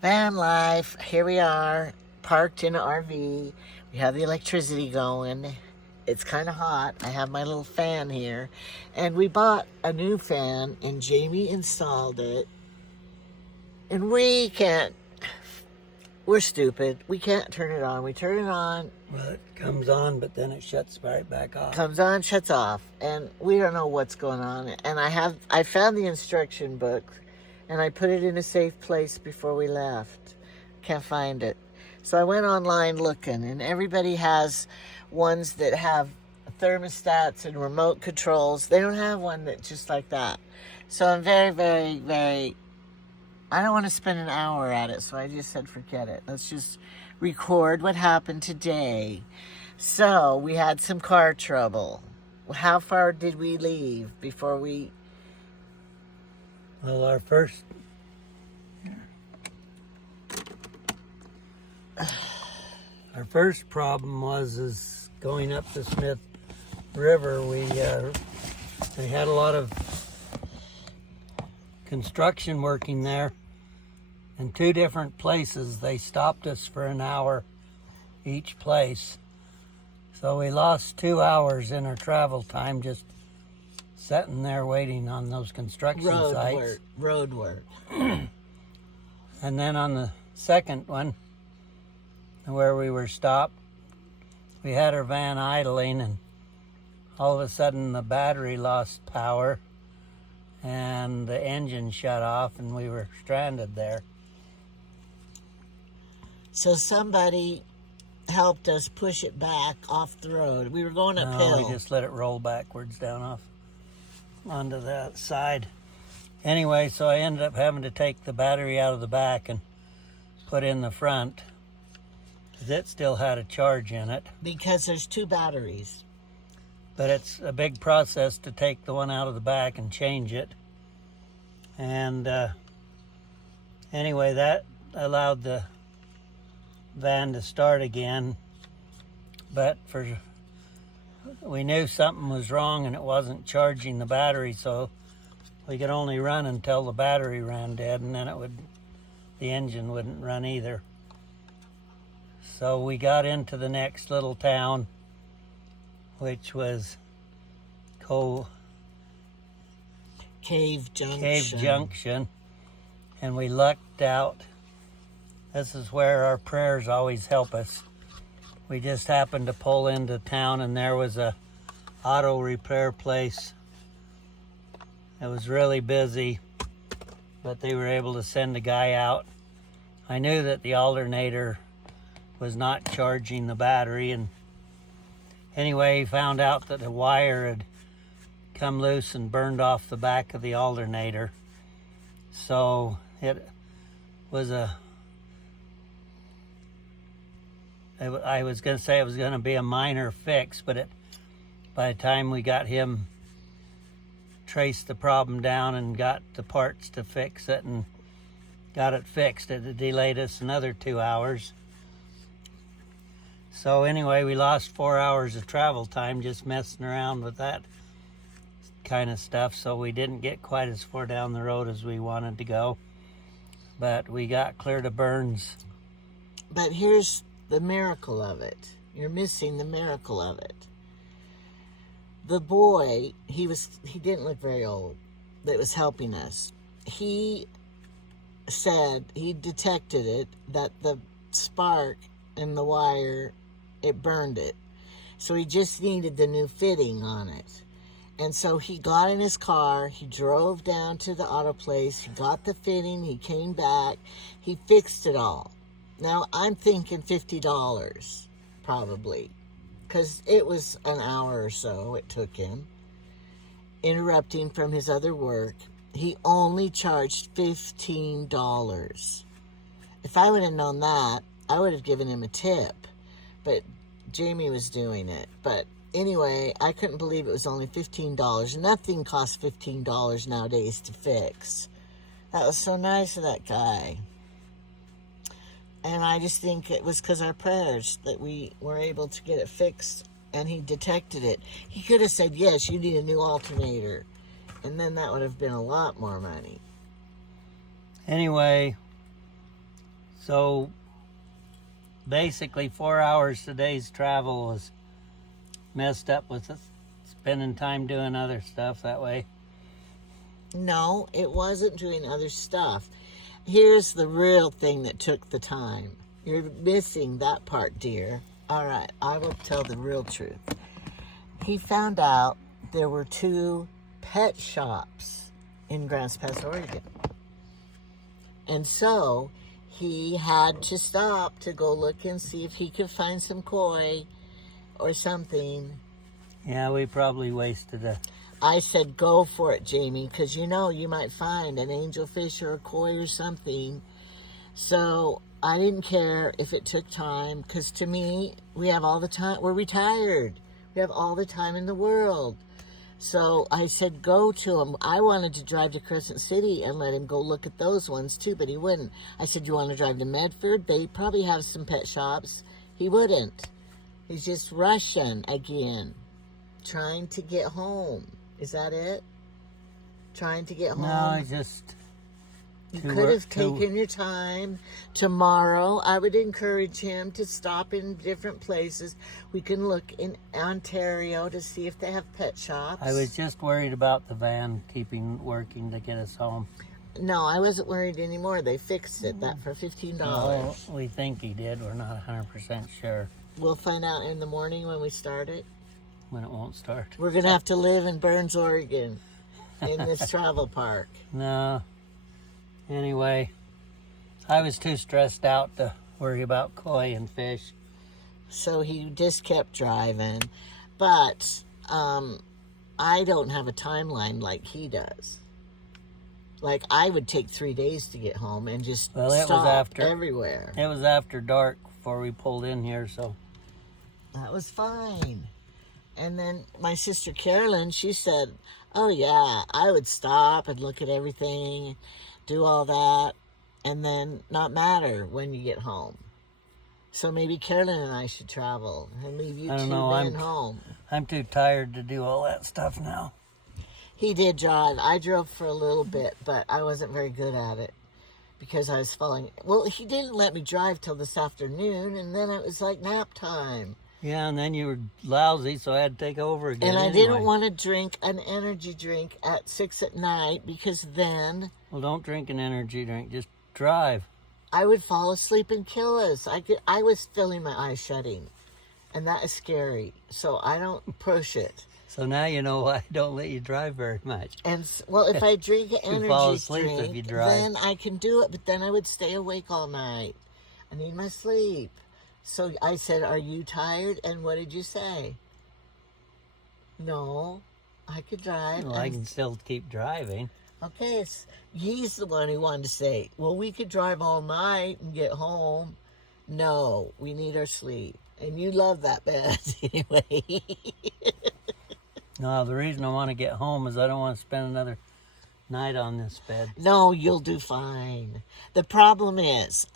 Van life. Here we are, parked in an RV. We have the electricity going. It's kind of hot. I have my little fan here. And we bought a new fan, and Jamie installed it. And we're stupid. We can't turn it on. We turn it on. Well, it comes on, but then it shuts right back off. Comes on, shuts off. And we don't know what's going on. And I found the instruction book, and I put it in a safe place before we left. Can't find it. So I went online looking, and everybody has ones that have thermostats and remote controls. They don't have one that just like that. So I'm very, very, very, I don't want to spend an hour at it, so I just said forget it. Let's just record what happened today. So we had some car trouble. How far did we leave before we... Well, our first problem was going up the Smith River. They had a lot of construction working there. In two different places, they stopped us for an hour each place. So we lost 2 hours in our travel time just sitting there waiting on those construction sites. Road work. And then on the second one, where we were stopped, we had our van idling, and all of a sudden the battery lost power and the engine shut off, and we were stranded there. So somebody helped us push it back off the road. We were going uphill. No, we just let it roll backwards down off onto that side. Anyway, so I ended up having to take the battery out of the back and put in the front, because it still had a charge in it. Because there's two batteries. But it's a big process to take the one out of the back and change it. And anyway, that allowed the van to start again. But we knew something was wrong and it wasn't charging the battery, so we could only run until the battery ran dead, and then the engine wouldn't run either. So we got into the next little town, which was Cave Junction, and we lucked out. This is where our prayers always help us. We just happened to pull into town, and there was a auto repair place. It was really busy, but they were able to send a guy out. I knew that the alternator was not charging the battery, and anyway, he found out that the wire had come loose and burned off the back of the alternator. So it was I was going to say it was going to be a minor fix, but by the time we got him traced the problem down and got the parts to fix it and got it fixed, it delayed us another 2 hours. So anyway, we lost 4 hours of travel time just messing around with that kind of stuff, so we didn't get quite as far down the road as we wanted to go. But we got clear to Burns. But here's the miracle of it. You're missing the miracle of it. The boy, he didn't look very old, that was helping us. He said he detected it, that the spark in the wire, it burned it. So he just needed the new fitting on it. And so he got in his car, he drove down to the auto place, he got the fitting, he came back, he fixed it all. Now, I'm thinking $50, probably, because it was an hour or so it took him, interrupting from his other work. He only charged $15. If I would have known that, I would have given him a tip, but Jamie was doing it. But anyway, I couldn't believe it was only $15. Nothing costs $15 nowadays to fix. That was so nice of that guy. And I just think it was because our prayers that we were able to get it fixed, and he detected it. He could have said, yes, you need a new alternator, and then that would have been a lot more money. Anyway, So basically 4 hours today's travel was messed up with us spending time doing other stuff that way. No, it wasn't doing other stuff. Here's the real thing that took the time. You're missing that part, dear. All right, I will tell the real truth. He found out there were 2 pet shops in Grants Pass, Oregon. And so he had to stop to go look and see if he could find some koi or something. Yeah, we probably wasted a... I said, go for it, Jamie, because you might find an angelfish or a koi or something. So I didn't care if it took time, because to me, we have all the time. We're retired. We have all the time in the world. So I said, go to him. I wanted to drive to Crescent City and let him go look at those ones too, but he wouldn't. I said, you want to drive to Medford? They probably have some pet shops. He wouldn't. He's just rushing again, trying to get home. Is that it? Trying to get home? No, I just... You could have taken your time. Tomorrow, I would encourage him to stop in different places. We can look in Ontario to see if they have pet shops. I was just worried about the van working to get us home. No, I wasn't worried anymore. They fixed it, that for $15. Well, we think he did. We're not 100% sure We'll find out in the morning when we start it. when it won't start. We're going to have to live in Burns, Oregon, in this travel park. No. Anyway, I was too stressed out to worry about koi and fish. So he just kept driving. But I don't have a timeline like he does. Like, I would take 3 days to get home and just stop everywhere. It was after dark before we pulled in here, so... That was fine. And then my sister Carolyn, she said, oh yeah, I would stop and look at everything, do all that, and then not matter when you get home. So maybe Carolyn and I should travel and leave you home. I'm too tired to do all that stuff now. He did drive. I drove for a little bit, but I wasn't very good at it because I was falling. Well, he didn't let me drive till this afternoon, and then it was like nap time. Yeah, and then you were lousy, so I had to take over again. And I didn't want to drink an energy drink at 6 at night because then... Well, don't drink an energy drink. Just drive. I would fall asleep and kill us. I was feeling my eyes shutting, and that is scary. So I don't push it. So now you know why I don't let you drive very much. And well, if I drink an energy fall asleep drink, if you drive. then I can do it. But then I would stay awake all night. I need my sleep. So I said, are you tired? And what did you say? No, I could drive. Well, I can still keep driving. Okay, he's the one who wanted to say, well, we could drive all night and get home. No, we need our sleep. And you love that bed anyway. No, the reason I want to get home is I don't want to spend another night on this bed. No, you'll do fine. The problem is,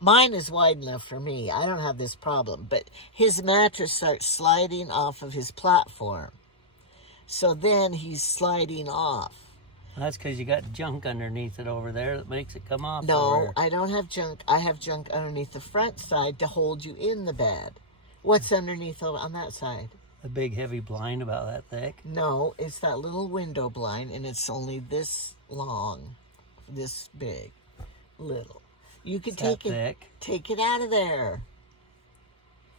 mine is wide enough for me. I don't have this problem. But his mattress starts sliding off of his platform. So then he's sliding off. That's because you got junk underneath it over there that makes it come off. No, I don't have junk. I have junk underneath the front side to hold you in the bed. What's underneath on that side? A big heavy blind about that thick. No, it's that little window blind, and it's only this long, this big, little. You could take it out of there.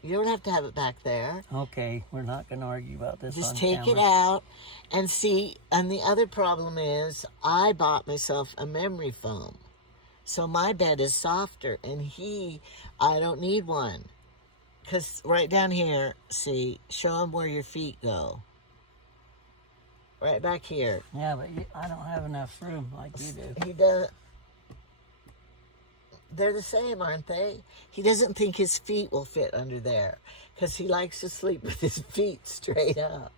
You don't have to have it back there. Okay, we're not going to argue about this. Just on take camera. it out and see. And the other problem is I bought myself a memory foam. So my bed is softer, and I don't need one. Because right down here, see, show him where your feet go. Right back here. Yeah, but I don't have enough room like you do. He does. They're the same, aren't they? He doesn't think his feet will fit under there because he likes to sleep with his feet straight up.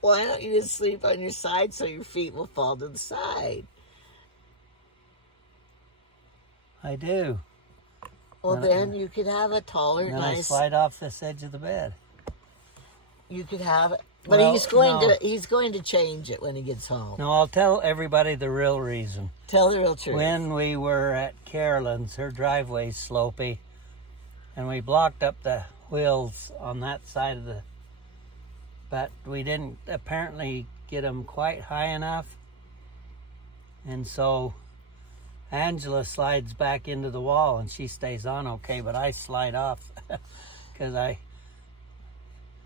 Why don't you just sleep on your side so your feet will fall to the side? I do. Well, then you could have a taller, Then nice... I slide off this edge of the bed. You could have But Well, he's going to change it when he gets home. No, I'll tell everybody the real reason. Tell the real truth. When we were at Carolyn's, her driveway's slopey, and we blocked up the wheels on that side of the... But we didn't apparently get them quite high enough. And so Angela slides back into the wall and she stays on okay, but I slide off because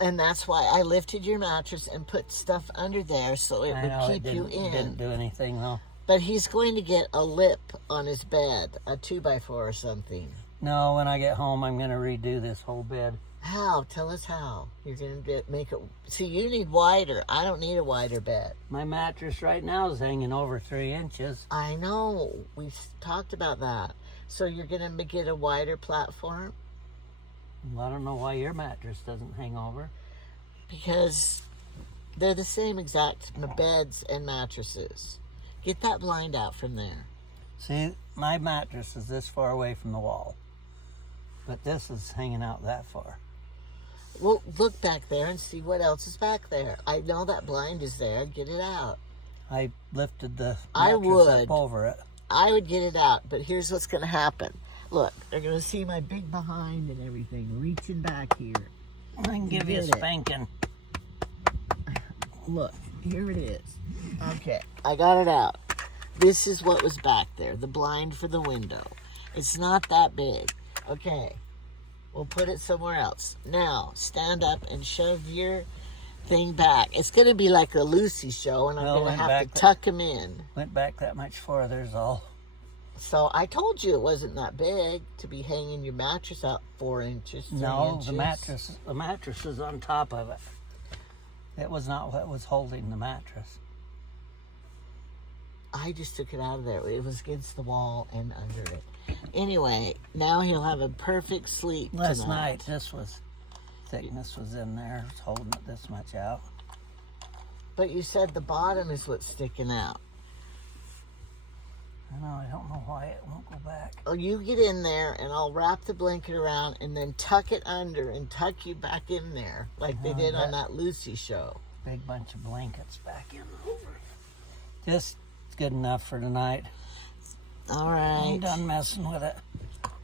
And that's why I lifted your mattress and put stuff under there so it would keep you in. Didn't do anything though. But he's going to get a lip on his bed, a 2x4 or something. No, when I get home, I'm going to redo this whole bed. How? Tell us how. You're going to make it... See, you need wider. I don't need a wider bed. My mattress right now is hanging over 3 inches. I know. We've talked about that. So you're going to get a wider platform? Well, I don't know why your mattress doesn't hang over. Because they're the same exact beds and mattresses. Get that blind out from there. See, my mattress is this far away from the wall. But this is hanging out that far. Well, look back there and see what else is back there. I know that blind is there. Get it out. I lifted the I mattress would. up over it. I would get it out, but here's what's going to happen. Look, they're going to see my big behind and everything reaching back here. I can give you a Get it. spanking. Look, here it is. Okay, I got it out. This is what was back there, the blind for the window. It's not that big. Okay, we'll put it somewhere else. Now, stand up and shove your thing back. It's going to be like a Lucy show, and I'm Well, going to went have to back tuck him in. Went back that much farther is all. So I told you it wasn't that big to be hanging your mattress out 4 inches, 3 No, inches. the mattress is on top of it. It was not what was holding the mattress. I just took it out of there. It was against the wall and under it. Anyway, now he'll have a perfect sleep Last tonight. night, this was thickness was in there. It's holding it this much out. But you said the bottom is what's sticking out. I know, I don't know why it won't go back. Oh, you get in there and I'll wrap the blanket around and then tuck it under and tuck you back in there like they did on that Lucy show. Big bunch of blankets back in over. Just good enough for tonight. All I'm right. done messing with it.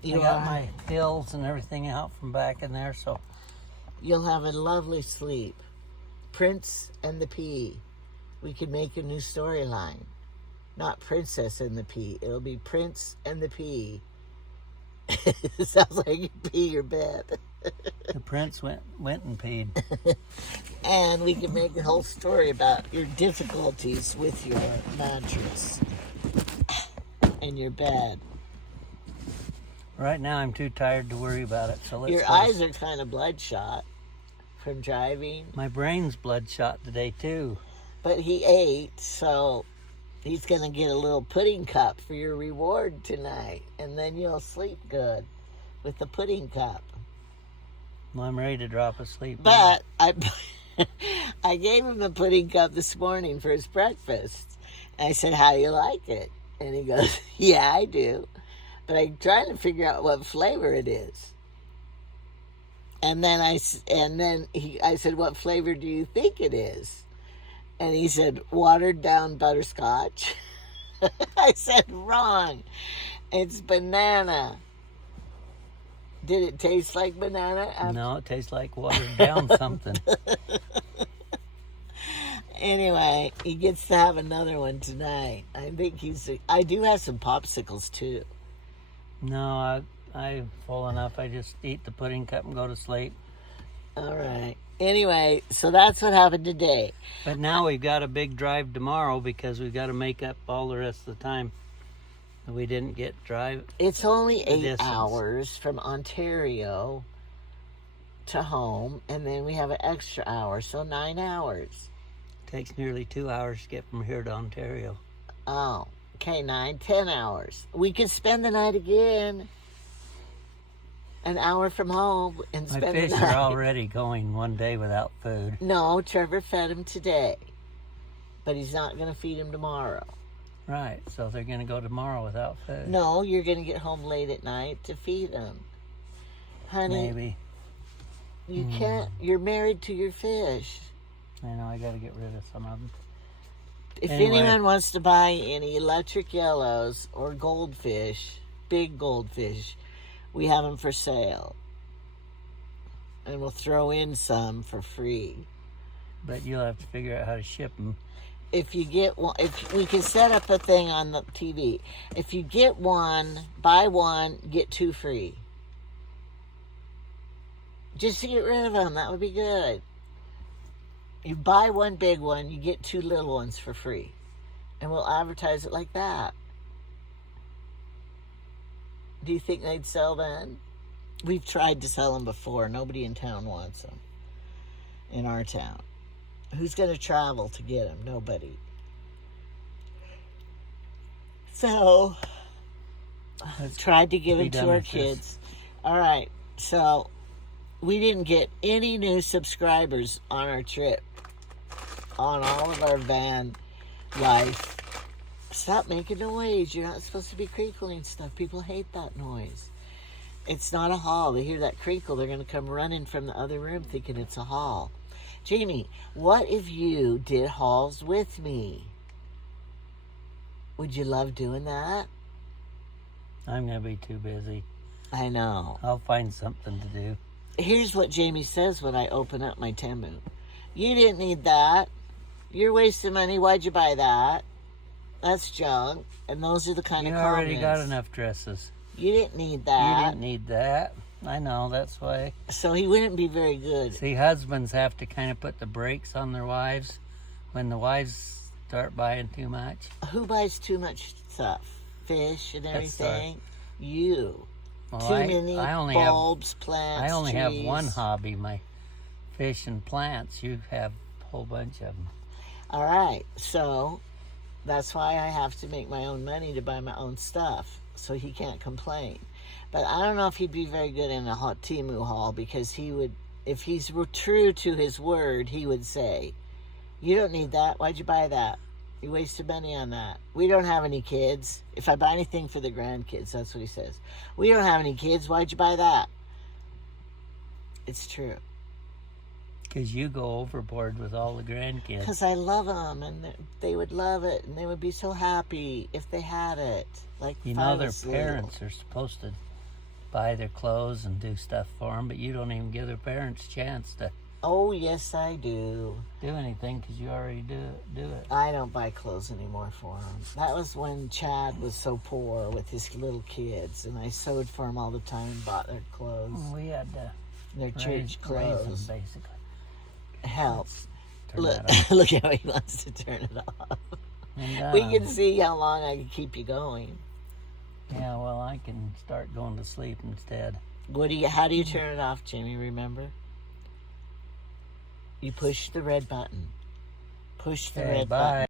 You I got are. my pills and everything out from back in there, so You'll have a lovely sleep. Prince and the Pea. We could make a new storyline. Not Princess and the Pea. It'll be Prince and the Pea. It sounds like you pee your bed. the prince went and peed. And we can make a whole story about your difficulties with your mattress and your bed. Right now, I'm too tired to worry about it, so let's Your go. eyes are kind of bloodshot from driving. My brain's bloodshot today, too. But he ate, so he's going to get a little pudding cup for your reward tonight. And then you'll sleep good with the pudding cup. Well, I'm ready to drop asleep. But I gave him the pudding cup this morning for his breakfast. And I said, how do you like it? And he goes, yeah, I do. But I'm trying to figure out what flavor it is. And then I said, what flavor do you think it is? And he said, watered down butterscotch. I said, wrong. It's banana. Did it taste like banana? No, it tastes like watered down something. Anyway, he gets to have another one tonight. I do have some popsicles too. No, I'm full enough. I just eat the pudding cup and go to sleep. All right. Anyway, so that's what happened today. But now we've got a big drive tomorrow because we've got to make up all the rest of the time that we didn't get drive. It's only 8 distance. hours from Ontario to home, and then we have an extra hour, so 9 hours. Takes nearly 2 hours to get from here to Ontario. Oh, okay, 10 hours. We could spend the night again. An hour from home and My spend fish the night. are already going one day without food. No, Trevor fed him today, but he's not going to feed him tomorrow. Right, so they're going to go tomorrow without food. No, you're going to get home late at night to feed him. Honey, Maybe. you can't. You're married to your fish. I know, I gotta get rid of some of them. If Anyway. anyone wants to buy any electric yellows or goldfish, big goldfish, we have them for sale. And we'll throw in some for free. But you'll have to figure out how to ship them. If you get one, if we can set up a thing on the TV. If you get one, buy one, get 2 free. Just to get rid of them, that would be good. You buy one big one, you get 2 little ones for free. And we'll advertise it like that. Do you think they'd sell then? We've tried to sell them before. Nobody in town wants them. In our town. Who's going to travel to get them? Nobody. So, Let's tried to give be them to done our with this. kids. All right. So, we didn't get any new subscribers on our trip. On all of our van life. Stop making noise. You're not supposed to be crinkling stuff. People hate that noise. It's not a haul. They hear that crinkle, they're going to come running from the other room thinking it's a haul. Jamie, what if you did hauls with me? Would you love doing that? I'm gonna be too busy. I know. I'll find something to do. Here's what Jamie says when I open up my Temu. You didn't need that. You're wasting money. Why'd you buy that? That's junk. And those are the kind You of already comments. got enough dresses. You didn't need You that. didn't need that. I know, that's why. So he wouldn't be very good. See, husbands have to kind of put the brakes on their wives when the wives start buying too much. Who buys too much stuff? Fish and That's everything? You. Well, Too many I only bulbs, plants, I only have trees. one hobby, my fish and plants. You have a whole bunch of them. All right. So that's why I have to make my own money to buy my own stuff. So he can't complain. But I don't know if he'd be very good in a hot Temu haul because he would, if he's true to his word, he would say, you don't need that. Why'd you buy that? You wasted money on that. We don't have any kids. If I buy anything for the grandkids, that's what he says. We don't have any kids. Why'd you buy that? It's true. Because you go overboard with all the grandkids. Because I love them, and they would love it, and they would be so happy if they had it. Like You if know I their was little. parents are supposed to buy their clothes and do stuff for them, but you don't even give their parents a chance to Oh, yes, I do. do anything because you already do it. I don't buy clothes anymore for them. That was when Chad was so poor with his little kids, and I sewed for him all the time and bought their clothes, We had to their raise church them, clothes. basically. Help. Turn Look, that off. look how he wants to turn it off. And, We can see how long I can keep you going. yeah, well, I can start going to sleep instead. How do you turn it off, Jamie? Remember? You push the red button. Push the Okay, red bye. button.